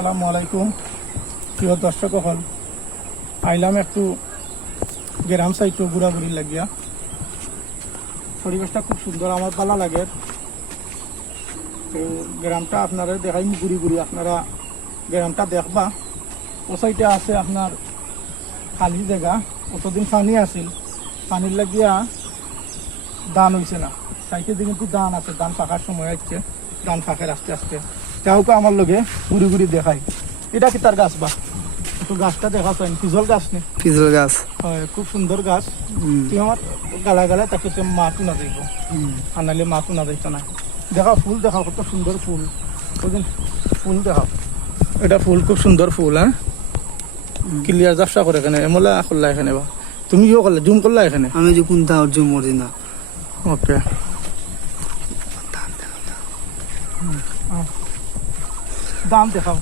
আসসালামু আলাইকুম প্রিয় দর্শক হল আইলাম একটু গ্রাম সাইডে ঘোরাঘুরি লাগিয়া পরিবেশটা খুব সুন্দর আমার ভালো লাগে তো গ্রামটা আপনারা দেখাই ঘুরি ঘুরি আপনারা গ্রামটা দেখবা ও সাইডে আছে আপনার খালি জায়গা অতদিন পানি আছিল পানির লাগিয়া ধান হয়েছে না সাইডে দিয়ে কিন্তু ধান আছে ধান পাকার সময় আসছে ধান পাকের আস্তে আস্তে তাওকে আমার লগে ঘুরি ঘুরি দেখাই এটা কি তার গাছ বা একটু গাছটা দেখা পাইন পিজল গাছ নেই পিজল গাছ হয় খুব সুন্দর গাছ তুই আমার গালা গালা তাকে তো মাতু না যাইব আনালে মাতু না যাইতো না দেখাও ফুল দেখাও কত সুন্দর ফুল ওদিন ফুল দেখাও এটা ফুল খুব সুন্দর ফুল হ্যাঁ ক্লিয়ার ব্যবসা করে এখানে এমলা করলা এখানে বা তুমি ইয়ে করলে জুম করলা এখানে আমি যে কোনটা অর্জুন মরি না ওকে দাম দেখাও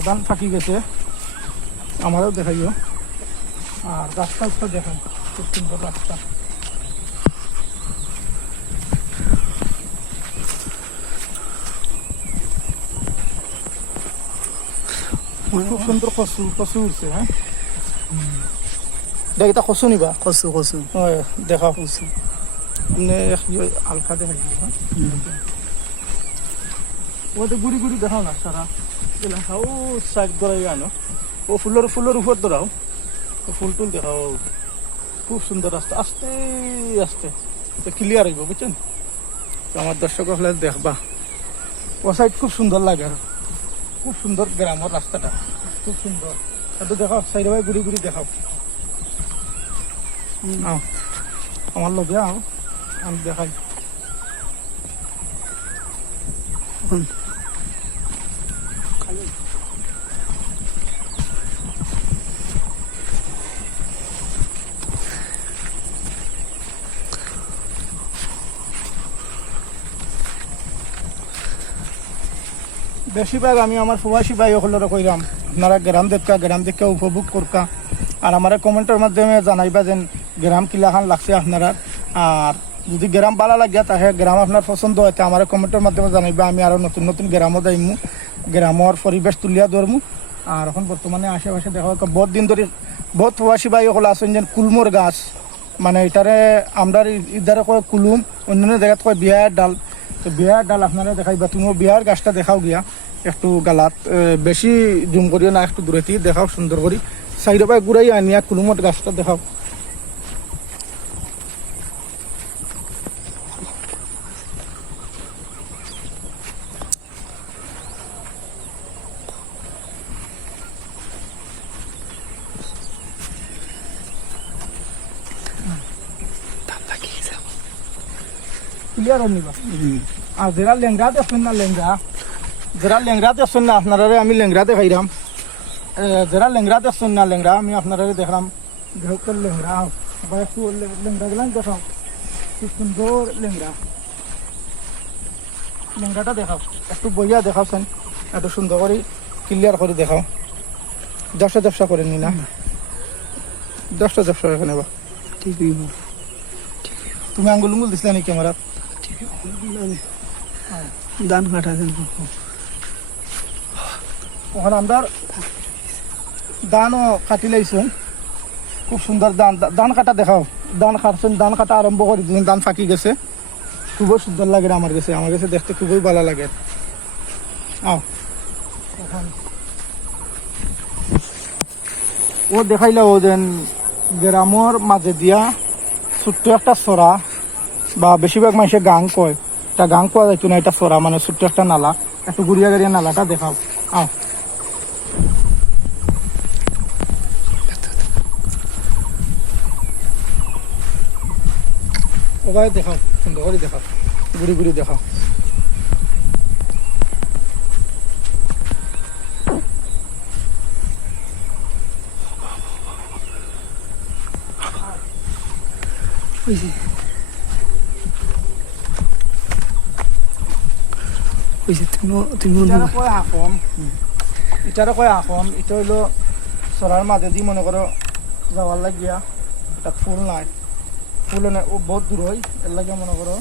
দাম ফাঁকি গেছে আমারও দেখাইও আর রাস্তা উস্তা দেখান খুব সুন্দর রাস্তা খুব সুন্দর কচু উঠছে হ্যাঁ দেখ এটা কচু নিবা কচু কচু হয় দেখাও কচু আপনি আলকা দেখাই দিব হ্যাঁ ওদের গুড়ি গুড়ি দেখাও না সারা ও শাক ধরাই আনো ও ফুলের উপর ধরাও ও ফুল টুল দেখাও খুব সুন্দর রাস্তা আস্তে আস্তে ক্লিয়ার হইব বুঝছেন তো আমার দর্শক হলে দেখবা ও সাইড খুব সুন্দর লাগে আর খুব সুন্দর গ্রামের রাস্তাটা খুব সুন্দর একটু দেখাও সাইডে ভাই ঘুরি ঘুরি দেখাও আও আমার লগে আও আমি দেখাই বেশিরভাগ আমি আমার প্রবাসী ভাই হলেরা কইলাম আপনারা গ্রাম দেখা উপভোগ করকা আর আমার কমেন্টের মাধ্যমে জানাইবা যে গ্রাম কিলাখান লাগছে আপনারা আর যদি গ্রাম ভালো লাগিয়া তাহলে গ্রাম আপনার পছন্দ হয় আমার কমেন্টের মাধ্যমে জানাইবা আমি আরও নতুন নতুন গ্রামও যাইমু গ্রামের পরিবেশ তুলিয়া ধরমু আর এখন বর্তমানে আশেপাশে দেখা বহুত দিন ধরে বহুত প্রবাসী ভাই হল আছেন যে কুলমোর গাছ মানে এটারে আমরা ইধারে কয় কুলুম অন্যান্য জায়গাত কয় বিয়ার ডাল তো বিয়ার ডাল আপনারা দেখাইবা তুমিও বিয়ার গাছটা দেখাও গিয়া একটু গালাত বেশি জুম করিও না একটু দূরে থেকে দেখাও সুন্দর করি সাইডে পায়ে ঘুরাই আনিয়া কুলুমট গাছটা দেখাও ক্লিয়ার নিবা আর যারা লেংরা দেখছেন না লেংরা দেখছেন না আপনারা আমি লেংরা দেখাইলাম যারা লেংরা দেখছেন না লেংরা আমি আপনারা দেখলাম দেহকের লেংরা আবার একটু লেংরা গেলাম দেখাও খুব সুন্দর লেংরাটা দেখাও একটু বইয়া দেখাওছেন একটু সুন্দর করে ক্লিয়ার করে দেখাও ব্যবসা করে নি না ব্যবসা এখানে বা ঠিক তুমি আঙ্গুল উঙ্গুল দিছিলে নি ক্যামেরা ধান কাটা দেন ওখানে আমরা ধানও কাটি লাইছো খুব সুন্দর ধান কাটা দেখাও ধান কাটছেন ধান কাটা আরম্ভ করে দিন ধান ফাঁকি গেছে খুবই সুন্দর লাগে আমার কাছে দেখতে খুবই ভালো লাগে আও ও দেখাইলা ও যেন গ্রামের মাঝে দিয়া ছোট্ট একটা সরা বা বেশিরভাগ মানুষের গাং কয় এটা গাং কোয়া যাইতো না এটা সরা মানে ছোট্ট একটা নালা একটু গুড়িয়া গাড়িয়া নালাটা দেখাও আও ওভাবে দেখাও সুন্দর করে দেখাও ঘুরি দেখাও এটারে কয় আখম এটা হইলো চলার মাঝে দিয়ে মনে করো যাওয়ার লাগিয়া এটা ফুল নাই ফুল ও বহুত দূর হয় এর লাগে মনে করো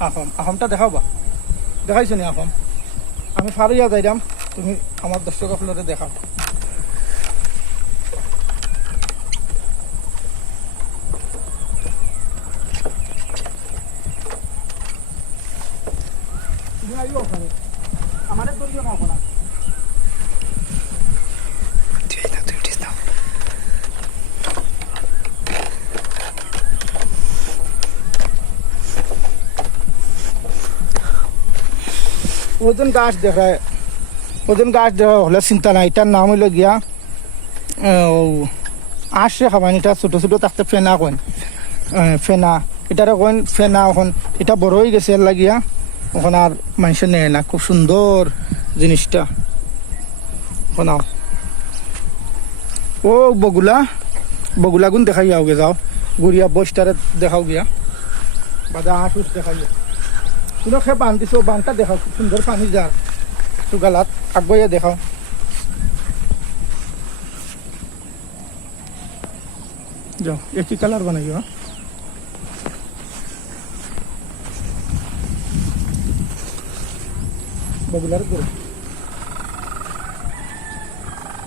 আহম আহমটা দেখাও বা দেখাইছো নি আহম আমি ফারিয়া যাইলাম তুমি আমার দর্শক আপনারা দেখাও। তুমি আইও ওখানে আমাদের দলীয় না ওখানে ওজন গাছ দেখায়, ওজন গাছ দেখা হলে চিন্তা নাই। এটার নাম হইল গিয়া আসছে খাবানিটা ছোটো ছোটো থাকতে ফেনা কইন, ফেনা এটারে কইন ফেনা। এখন এটা বড় হয়ে গেছে এর লাগিয়া ওখান আর মানুষের নেয় না। খুব সুন্দর জিনিসটা। শোনাও ও বগুলা, বগুলা গুণ দেখাই যাওগে, যাও গুড়িয়া বসটারে দেখাও গিয়া, বাদা আঁশ দেখাইয়া কোনো খেয়ে বান দিছো, বানটা দেখাও। খুব সুন্দর পানি যার সুগালাত আগুয়া দেখাও। যাও একই কালার বানাইও। বগুলার ধরো,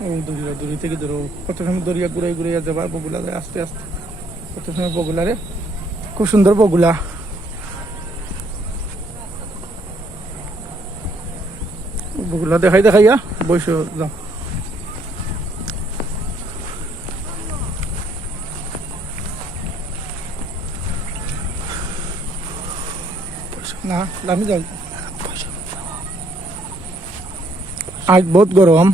ও দড়িয়া দড়ি থেকে ধরো। কত সময় দড়িয়া ঘুরাই ঘুরাইয়া যাবা, বগুলা যায় আস্তে আস্তে। কত সময় বগুলারে, খুব সুন্দর বগুলা। বগুলা দেখাই দেখাইয়া বৈশ যাও। না আমি যাই। আজ বহুত গরম,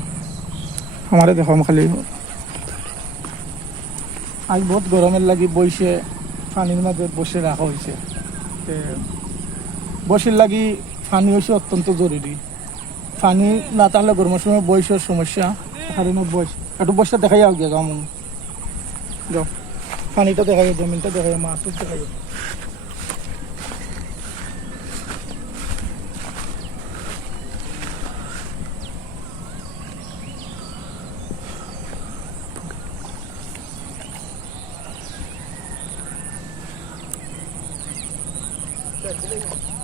আমারে দেখাম খালি। আজ বহুত গরমের লাগি বইসে পানির মাঝে বসে রাখা হয়েছে। বসের লাগি পানি হয়েছে অত্যন্ত জরুরি। পানি না থাকলে গরমের সময় বয়সের সমস্যা। কারণ বয়স একটু বয়সটা দেখাই যাও গিয়ে, যাও যাও পানিটা দেখাই, জমিনটা দেখাই, মাছ দেখাই। Gracias.